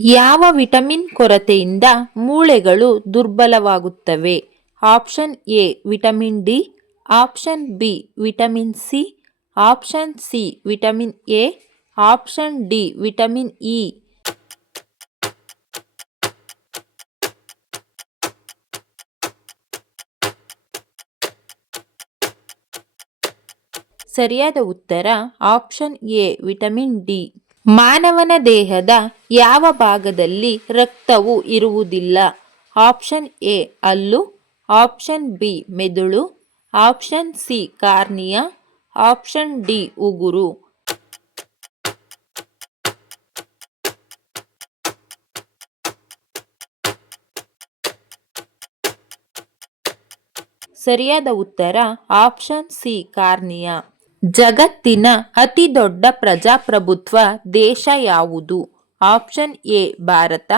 ಯಾವ ವಿಟಮಿನ್ ಕೊರತೆಯಿಂದ ಮೂಳೆಗಳು ದುರ್ಬಲವಾಗುತ್ತವೆ? Option A vitamin D, option B vitamin C, option C vitamin A, option D vitamin E. ಸರಿಯಾದ ಉತ್ತರ ಆಪ್ಷನ್ ಎ ವಿಟಮಿನ್ ಡಿ. ಮಾನವನ ದೇಹದ ಯಾವ ಭಾಗದಲ್ಲಿ ರಕ್ತವು ಇರುವುದಿಲ್ಲ? ಆಪ್ಷನ್ ಎ ಹಲ್ಲು, ಆಪ್ಷನ್ ಬಿ ಮೆದುಳು, option C cornea, option D ಉಗುರು. ಸರಿಯಾದ ಉತ್ತರ ಆಪ್ಷನ್ ಸಿ ಕಾರ್ನಿಯಾ. ಜಗತ್ತಿನ ಅತಿ ದೊಡ್ಡ ಪ್ರಜಾಪ್ರಭುತ್ವ ದೇಶ ಯಾವುದು? Option A Bharat,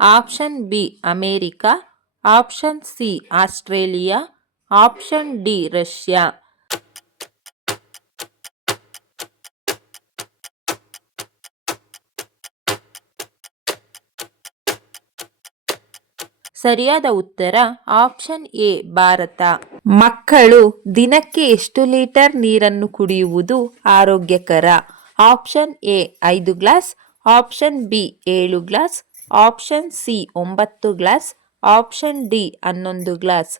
option B America, option C Australia, option D Russia. ಸರಿಯಾದ ಉತ್ತರ ಆಪ್ಷನ್ ಎ ಭಾರತ. ಮಕ್ಕಳು ದಿನಕ್ಕೆ ಎಷ್ಟು ಲೀಟರ್ ನೀರನ್ನು ಕುಡಿಯುವುದು ಆರೋಗ್ಯಕರ? Option A 5 glass, option B 7 glass, option C 9 glass, option D 11 glass.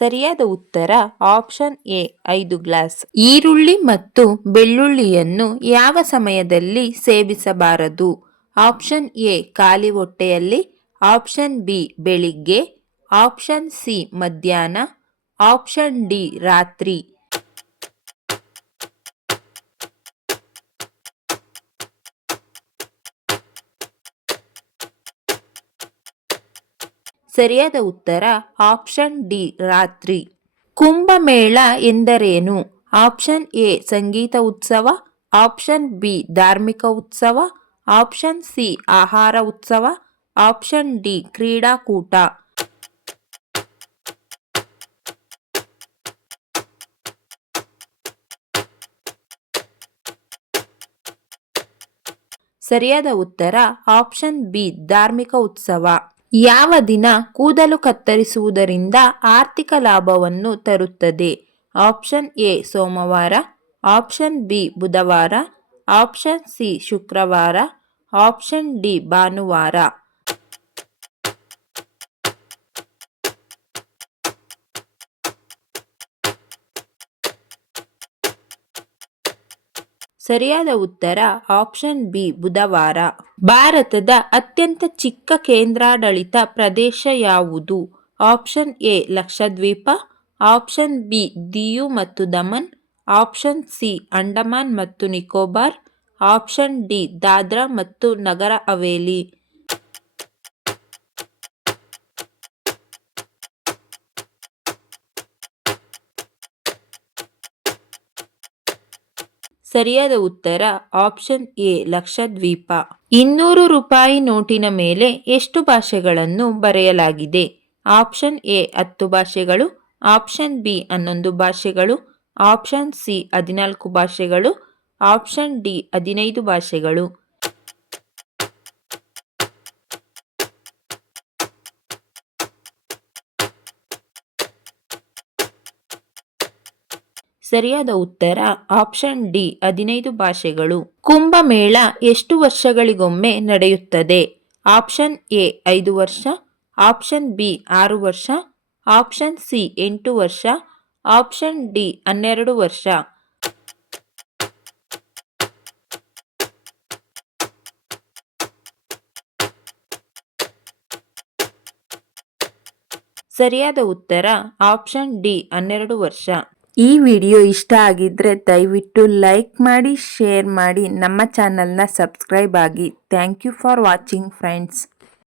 ಸರಿಯಾದ ಉತ್ತರ ಆಪ್ಷನ್ ಎ 5 ಗ್ಲಾಸ್. ಈರುಳ್ಳಿ ಮತ್ತು ಬೆಳ್ಳುಳ್ಳಿಯನ್ನು ಯಾವ ಸಮಯದಲ್ಲಿ ಸೇವಿಸಬಾರದು? ಆಪ್ಷನ್ ಎ ಖಾಲಿ ಹೊಟ್ಟೆಯಲ್ಲಿ, ಆಪ್ಷನ್ ಬಿ ಬೆಳಿಗ್ಗೆ, ಆಪ್ಷನ್ ಸಿ ಮಧ್ಯಾಹ್ನ, ಆಪ್ಷನ್ ಡಿ ರಾತ್ರಿ. ಸರಿಯಾದ ಉತ್ತರ ಆಪ್ಷನ್ ಡಿ ರಾತ್ರಿ. ಕುಂಭಮೇಳ ಎಂದರೇನು? ಆಪ್ಷನ್ ಎ ಸಂಗೀತ ಉತ್ಸವ, ಆಪ್ಷನ್ ಬಿ ಧಾರ್ಮಿಕ ಉತ್ಸವ, ಆಪ್ಷನ್ ಸಿ ಆಹಾರ ಉತ್ಸವ, ಆಪ್ಷನ್ ಡಿ ಕ್ರೀಡಾಕೂಟ. ಸರಿಯಾದ ಉತ್ತರ ಆಪ್ಷನ್ ಬಿ ಧಾರ್ಮಿಕ ಉತ್ಸವ. ಯಾವ ದಿನ ಕೂದಲು ಕತ್ತರಿಸುವುದರಿಂದ ಆರ್ಥಿಕ ಲಾಭವನ್ನು ತರುತ್ತದೆ? ಆಪ್ಷನ್ ಎ ಸೋಮವಾರ, ಆಪ್ಷನ್ ಬಿ ಬುಧವಾರ, ಆಪ್ಷನ್ ಸಿ ಶುಕ್ರವಾರ, ಆಪ್ಷನ್ ಡಿ ಭಾನುವಾರ. ಸರಿಯಾದ ಉತ್ತರ ಆಪ್ಷನ್ ಬಿ ಬುಧವಾರ. ಭಾರತದ ಅತ್ಯಂತ ಚಿಕ್ಕ ಕೇಂದ್ರಾಡಳಿತ ಪ್ರದೇಶ ಯಾವುದು? Option A Lakshadweep, option B Diu ಮತ್ತು ದಮನ್, ಆಪ್ಷನ್ ಸಿ ಅಂಡಮಾನ್ ಮತ್ತು ನಿಕೋಬಾರ್, ಆಪ್ಷನ್ ಡಿ ದಾದ್ರಾ ಮತ್ತು ನಗರ ಹವೇಲಿ. ಸರಿಯಾದ ಉತ್ತರ ಆಪ್ಷನ್ ಎ ಲಕ್ಷದ್ವೀಪ. 200 ರೂಪಾಯಿ ನೋಟಿನ ಮೇಲೆ ಎಷ್ಟು ಭಾಷೆಗಳನ್ನು ಬರೆಯಲಾಗಿದೆ? ಆಪ್ಷನ್ ಎ 10 ಭಾಷೆಗಳು, ಆಪ್ಷನ್ ಬಿ 11 ಭಾಷೆಗಳು, ಆಪ್ಷನ್ ಸಿ 14 ಭಾಷೆಗಳು, ಆಪ್ಷನ್ ಡಿ 15 ಭಾಷೆಗಳು. ಸರಿಯಾದ ಉತ್ತರ ಆಪ್ಷನ್ ಡಿ 15 ಭಾಷೆಗಳು. ಕುಂಭಮೇಳ ಎಷ್ಟು ವರ್ಷಗಳಿಗೊಮ್ಮೆ ನಡೆಯುತ್ತದೆ? ಆಪ್ಷನ್ ಎ 5 ವರ್ಷ, ಆಪ್ಷನ್ ಬಿ 6 ವರ್ಷ, ಆಪ್ಷನ್ ಸಿ 8 ವರ್ಷ, ಆಪ್ಷನ್ ಡಿ 12 ವರ್ಷ. ಸರಿಯಾದ ಉತ್ತರ ಆಪ್ಷನ್ ಡಿ 12 ವರ್ಷ. ಈ ವಿಡಿಯೋ ಇಷ್ಟ ಆಗಿದ್ರೆ ದಯವಿಟ್ಟು ಲೈಕ್ ಮಾಡಿ, ಶೇರ್ ಮಾಡಿ, ನಮ್ಮ ಚಾನಲ್ನ ಸಬ್ಸ್ಕ್ರೈಬ್ ಆಗಿ. Thank you for watching friends.